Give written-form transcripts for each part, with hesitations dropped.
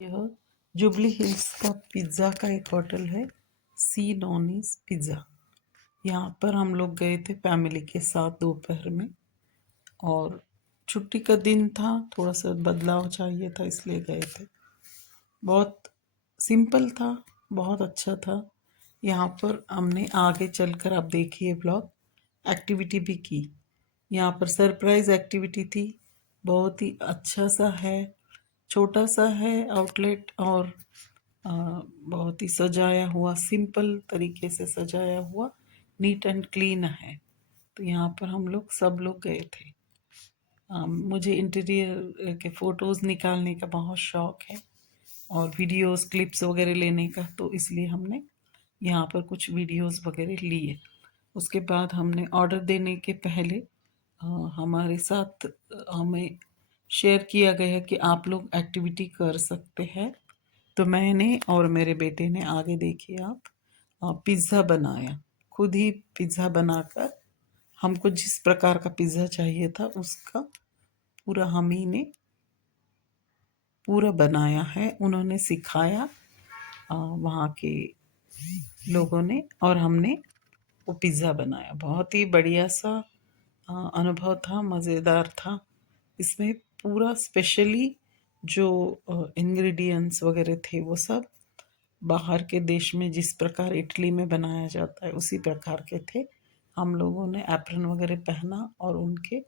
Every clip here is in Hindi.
यह जुबली हिल्स का पिज़्ज़ा का एक होटल है, सी नॉनीज पिज़्ज़ा। यहाँ पर हम लोग गए थे फैमिली के साथ दोपहर में, और छुट्टी का दिन था, थोड़ा सा बदलाव चाहिए था इसलिए गए थे। बहुत सिंपल था, बहुत अच्छा था। यहाँ पर हमने आगे चलकर, आप देखिए ब्लॉग, एक्टिविटी भी की। यहाँ पर सरप्राइज एक्टिविटी थी, बहुत ही अच्छा सा है, छोटा सा है आउटलेट, और बहुत ही सजाया हुआ, सिंपल तरीके से सजाया हुआ, नीट एंड क्लीन है। तो यहाँ पर हम लोग सब लोग गए थे। मुझे इंटीरियर के फ़ोटोज़ निकालने का बहुत शौक़ है, और वीडियोस क्लिप्स वगैरह लेने का, तो इसलिए हमने यहाँ पर कुछ वीडियोस वगैरह लिए। उसके बाद हमने ऑर्डर देने के पहले हमारे साथ हमें शेयर किया गया कि आप लोग एक्टिविटी कर सकते हैं। तो मैंने और मेरे बेटे ने, आगे देखिए आप, पिज़्ज़ा बनाया। खुद ही पिज़्ज़ा बनाकर, हमको जिस प्रकार का पिज़्ज़ा चाहिए था उसका पूरा हम ही ने पूरा बनाया है। उन्होंने सिखाया, वहाँ के लोगों ने, और हमने वो पिज़्ज़ा बनाया। बहुत ही बढ़िया सा अनुभव था, मज़ेदार था। इसमें पूरा स्पेशली जो इंग्रेडिएंट्स वगैरह थे वो सब बाहर के देश में जिस प्रकार इटली में बनाया जाता है उसी प्रकार के थे। हम लोगों ने एप्रन वगैरह पहना, और उनके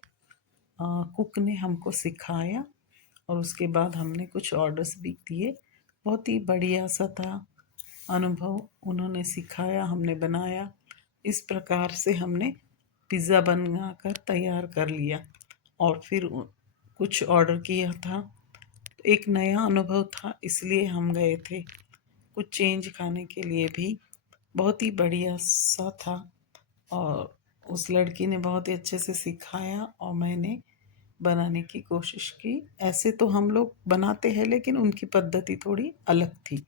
कुक ने हमको सिखाया, और उसके बाद हमने कुछ ऑर्डर्स भी दिए। बहुत ही बढ़िया सा था अनुभव। उन्होंने सिखाया, हमने बनाया। इस प्रकार से हमने पिज़्ज़ा बना कर तैयार कर लिया, और फिर कुछ ऑर्डर किया था। एक नया अनुभव था, इसलिए हम गए थे कुछ चेंज खाने के लिए भी। बहुत ही बढ़िया सा था, और उस लड़की ने बहुत ही अच्छे से सिखाया, और मैंने बनाने की कोशिश की। ऐसे तो हम लोग बनाते हैं, लेकिन उनकी पद्धति थोड़ी अलग थी।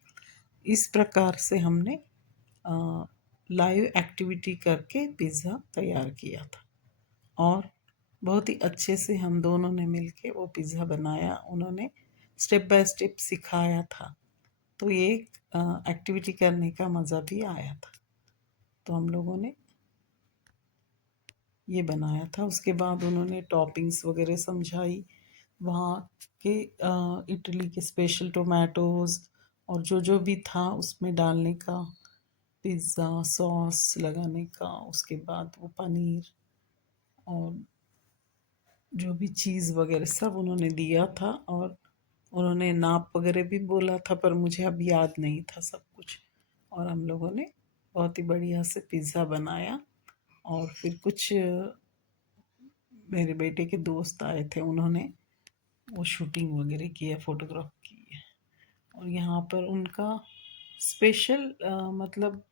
इस प्रकार से हमने लाइव एक्टिविटी करके पिज़्ज़ा तैयार किया था, और बहुत ही अच्छे से हम दोनों ने मिलके वो पिज़्ज़ा बनाया। उन्होंने स्टेप बाय स्टेप सिखाया था, तो ये एक्टिविटी करने का मज़ा भी आया था। तो हम लोगों ने ये बनाया था। उसके बाद उन्होंने टॉपिंग्स वगैरह समझाई, वहाँ के इटली के स्पेशल टोमेटोज़, और जो जो भी था उसमें डालने का, पिज़्ज़ा सॉस लगाने का, उसके बाद वो पनीर और जो भी चीज़ वगैरह सब उन्होंने दिया था। और उन्होंने नाप वगैरह भी बोला था, पर मुझे अब याद नहीं था सब कुछ। और हम लोगों ने बहुत ही बढ़िया से पिज़्ज़ा बनाया, और फिर कुछ मेरे बेटे के दोस्त आए थे, उन्होंने वो शूटिंग वगैरह किया, फ़ोटोग्राफ की है। और यहाँ पर उनका स्पेशल मतलब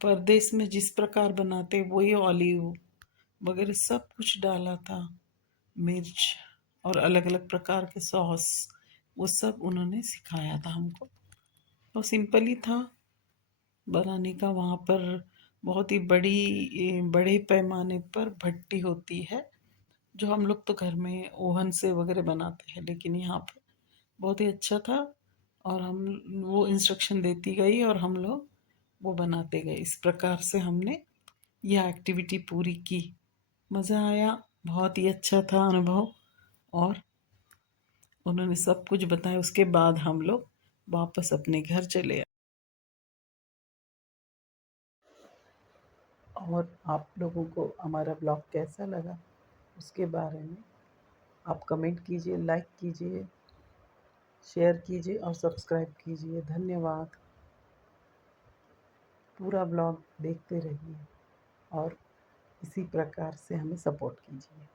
परदेश में जिस प्रकार बनाते वही, ऑलिव वगैरह सब कुछ डाला था, मिर्च और अलग अलग प्रकार के सॉस, वो सब उन्होंने सिखाया था हमको। तो सिंपल ही था बनाने का। वहाँ पर बहुत ही बड़े पैमाने पर भट्टी होती है, जो हम लोग तो घर में ओवन से वगैरह बनाते हैं, लेकिन यहाँ पर बहुत ही अच्छा था। और हम वो इंस्ट्रक्शन देती गई, और हम लोग वो बनाते गए। इस प्रकार से हमने यह एक्टिविटी पूरी की। मज़ा आया, बहुत ही अच्छा था अनुभव। और उन्होंने सब कुछ बताया। उसके बाद हम लोग वापस अपने घर चले आए। और आप लोगों को हमारा ब्लॉग कैसा लगा उसके बारे में आप कमेंट कीजिए, लाइक कीजिए, शेयर कीजिए और सब्सक्राइब कीजिए। धन्यवाद। पूरा ब्लॉग देखते रहिए, और इसी प्रकार से हमें सपोर्ट कीजिए।